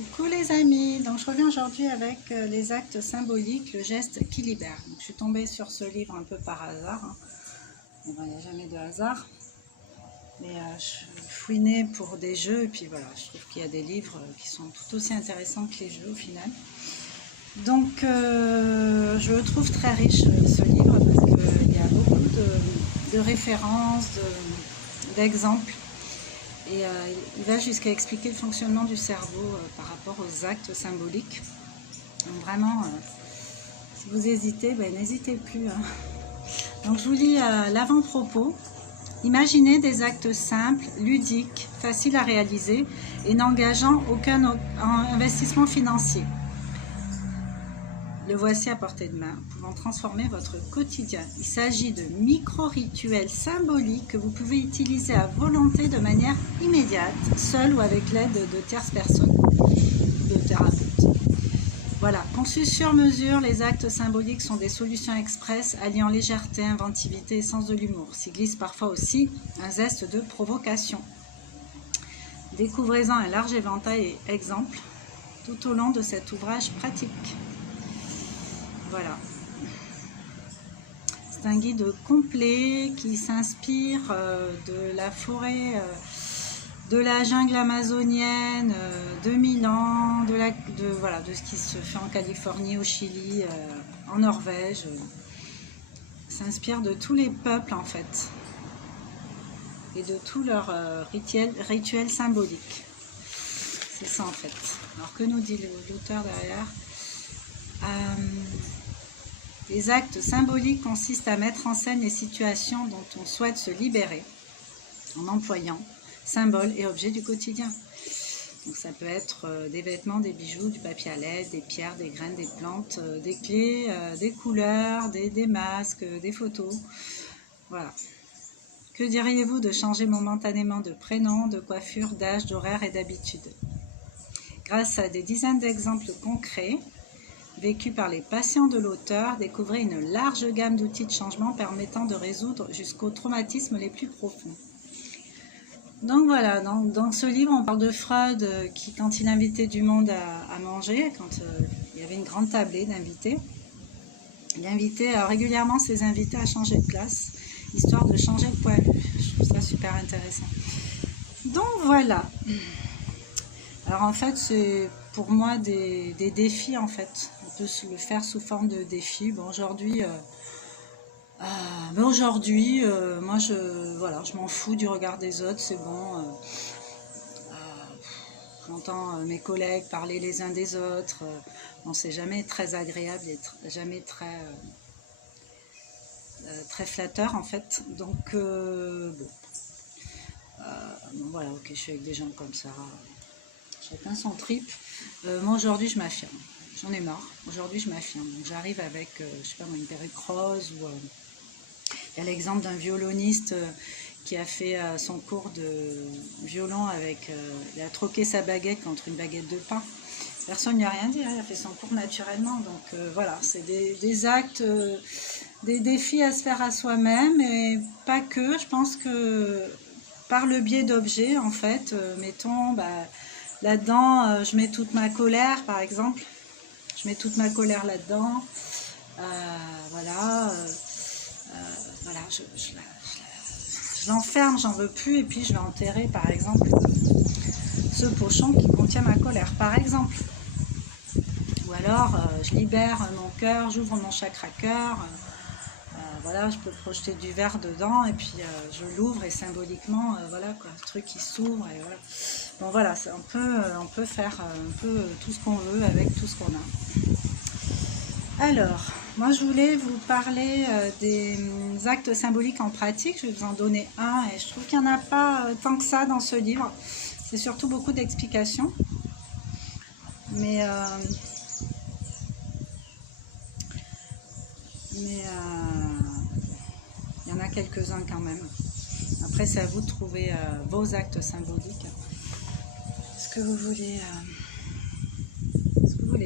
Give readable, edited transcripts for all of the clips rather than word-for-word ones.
Coucou les amis, donc je reviens aujourd'hui avec les actes symboliques, le geste qui libère. Donc, je suis tombée sur ce livre un peu par hasard, hein. Et ben, il n'y a jamais de hasard, mais je fouinais pour des jeux et puis voilà, je trouve qu'il y a des livres qui sont tout aussi intéressants que les jeux au final. Donc je le trouve très riche ce livre parce qu'il y a beaucoup de références, d'exemples. Et il va jusqu'à expliquer le fonctionnement du cerveau par rapport aux actes symboliques. Donc vraiment, si vous hésitez, ben, n'hésitez plus, hein. Donc je vous lis l'avant-propos. Imaginez des actes simples, ludiques, faciles à réaliser et n'engageant aucun investissement financier. Le voici à portée de main, pouvant transformer votre quotidien. Il s'agit de micro-rituels symboliques que vous pouvez utiliser à volonté de manière immédiate, seul ou avec l'aide de tierces personnes, de thérapeutes. Voilà, conçus sur mesure, les actes symboliques sont des solutions express alliant légèreté, inventivité et sens de l'humour. S'y glisse parfois aussi un zeste de provocation. Découvrez-en un large éventail et exemples tout au long de cet ouvrage pratique. Voilà. C'est un guide complet qui s'inspire de la forêt, de la jungle amazonienne, de Milan, de ce qui se fait en Californie, au Chili, en Norvège. S'inspire de tous les peuples en fait et de tous leurs rituels symboliques. C'est ça en fait. Alors que nous dit l'auteur derrière? Les actes symboliques consistent à mettre en scène les situations dont on souhaite se libérer en employant symboles et objets du quotidien. Donc ça peut être des vêtements, des bijoux, du papier à lettres, des pierres, des graines, des plantes, des clés, des couleurs, des masques, des photos. Voilà. Que diriez-vous de changer momentanément de prénom, de coiffure, d'âge, d'horaire et d'habitude? Grâce à des dizaines d'exemples concrets, vécu par les patients de l'auteur, découvrez une large gamme d'outils de changement permettant de résoudre jusqu'aux traumatismes les plus profonds. Donc voilà, dans ce livre, on parle de Freud qui, quand il invitait du monde à manger, quand il y avait une grande tablée d'invités, il invitait régulièrement ses invités à changer de place, histoire de changer le point de vue. Je trouve ça super intéressant. Donc voilà. Alors en fait, c'est pour moi des défis en fait. On peut le faire sous forme de défis. Bon, aujourd'hui, moi je m'en fous du regard des autres, c'est bon. J'entends mes collègues parler les uns des autres. Bon, c'est jamais très agréable et jamais très flatteur en fait. Donc bon, voilà, ok, je suis avec des gens comme ça. Chacun son trip. Moi aujourd'hui je m'affirme. J'en ai marre. Aujourd'hui je m'affirme. Donc j'arrive avec, je sais pas moi, une perruque rose ou il y a l'exemple d'un violoniste qui a fait son cours de violon avec, il a troqué sa baguette contre une baguette de pain. Personne ne lui a rien dit, hein, il a fait son cours naturellement. Donc voilà, c'est des actes, des défis à se faire à soi-même et pas que. Je pense que par le biais d'objets, en fait, mettons, là-dedans, je mets toute ma colère, par exemple. Je mets toute ma colère là-dedans. Voilà. Voilà, je l'enferme, j'en veux plus. Et puis, je vais enterrer, par exemple, ce pochon qui contient ma colère, par exemple. Ou alors, je libère mon cœur, j'ouvre mon chakra cœur. Voilà, je peux projeter du verre dedans et puis je l'ouvre et symboliquement, voilà quoi, le truc qui s'ouvre et voilà. Bon voilà, on peut faire un peu tout ce qu'on veut avec tout ce qu'on a. Alors, moi je voulais vous parler des actes symboliques en pratique. Je vais vous en donner un et je trouve qu'il n'y en a pas tant que ça dans ce livre. C'est surtout beaucoup d'explications. Mais il y en a quelques-uns quand même. Après, c'est à vous de trouver vos actes symboliques. Ce que vous voulez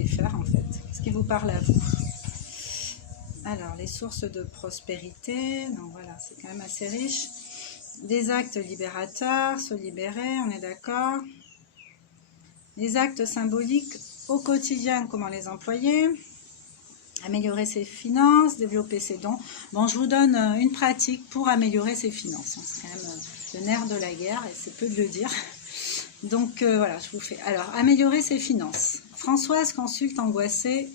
faire en fait. Ce qui vous parle à vous. Alors, les sources de prospérité. Donc voilà, c'est quand même assez riche. Des actes libérateurs, se libérer, on est d'accord. Les actes symboliques au quotidien, comment les employer? Améliorer ses finances, développer ses dons. Bon, je vous donne une pratique pour améliorer ses finances. C'est quand même le nerf de la guerre et c'est peu de le dire. Donc voilà, je vous fais. Alors, améliorer ses finances. Françoise consulte angoissée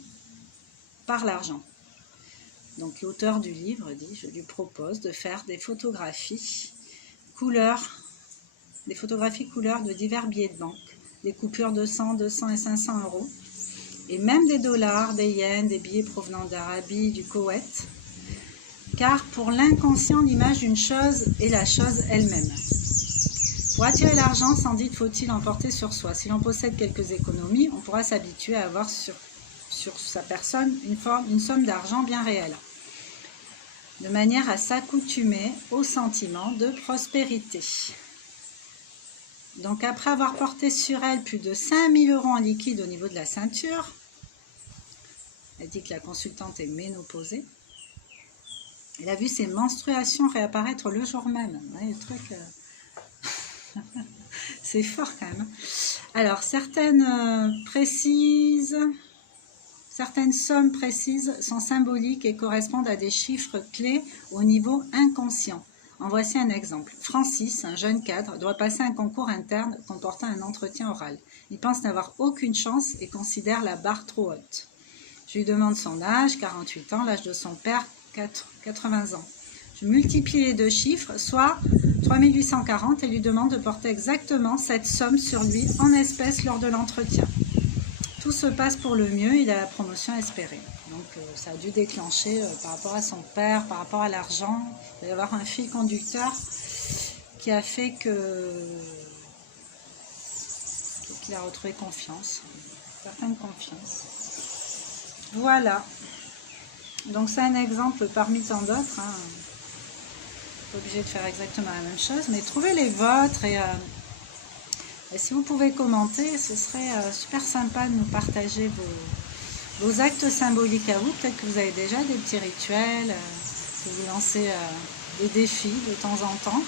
par l'argent. Donc l'auteur du livre dit, je lui propose de faire des photographies couleurs, des photographies couleurs de divers billets de banque, des coupures de 100, 200 et 500 euros, et même des dollars, des yens, des billets provenant d'Arabie, du Koweït, car pour l'inconscient, l'image d'une chose est la chose elle-même. Pour attirer l'argent, sans doute faut-il en porter sur soi. Si l'on possède quelques économies, on pourra s'habituer à avoir sur sa personne une somme d'argent bien réelle, de manière à s'accoutumer au sentiment de prospérité. Donc après avoir porté sur elle plus de 5 000 € en liquide au niveau de la ceinture, elle dit que la consultante est ménopausée, elle a vu ses menstruations réapparaître le jour même. Ouais, le truc, c'est fort quand même. Alors certaines sommes précises sont symboliques et correspondent à des chiffres clés au niveau inconscient. En voici un exemple. Francis, un jeune cadre, doit passer un concours interne comportant un entretien oral. Il pense n'avoir aucune chance et considère la barre trop haute. Je lui demande son âge, 48 ans, l'âge de son père, 80 ans. Je multiplie les deux chiffres, soit 3840, et lui demande de porter exactement cette somme sur lui en espèces lors de l'entretien. Tout se passe pour le mieux, il a la promotion espérée. Donc ça a dû déclencher par rapport à son père, par rapport à l'argent. Il va y avoir un fil conducteur qui a fait qu'il a retrouvé confiance, une certaine confiance. Voilà. Donc c'est un exemple parmi tant d'autres. Hein. Pas obligé de faire exactement la même chose, mais trouvez les vôtres et si vous pouvez commenter, ce serait super sympa de nous partager vos actes symboliques à vous. Peut-être que vous avez déjà des petits rituels, que vous lancez des défis de temps en temps.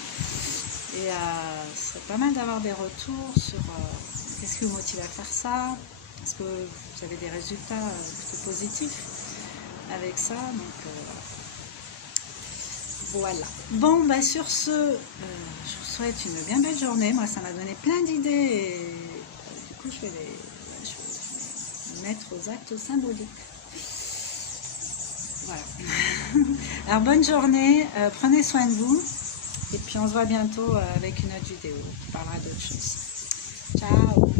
Et ce serait pas mal d'avoir des retours sur qu'est-ce qui vous motive à faire ça. Est-ce que vous avez des résultats plutôt positifs avec ça? Donc voilà. Bon, bah sur ce, je vous souhaite une bien belle journée. Moi, ça m'a donné plein d'idées. Et du coup, je vais les mettre aux actes symboliques. Voilà. Alors, bonne journée. Prenez soin de vous. Et puis, on se voit bientôt avec une autre vidéo qui parlera d'autres choses. Ciao.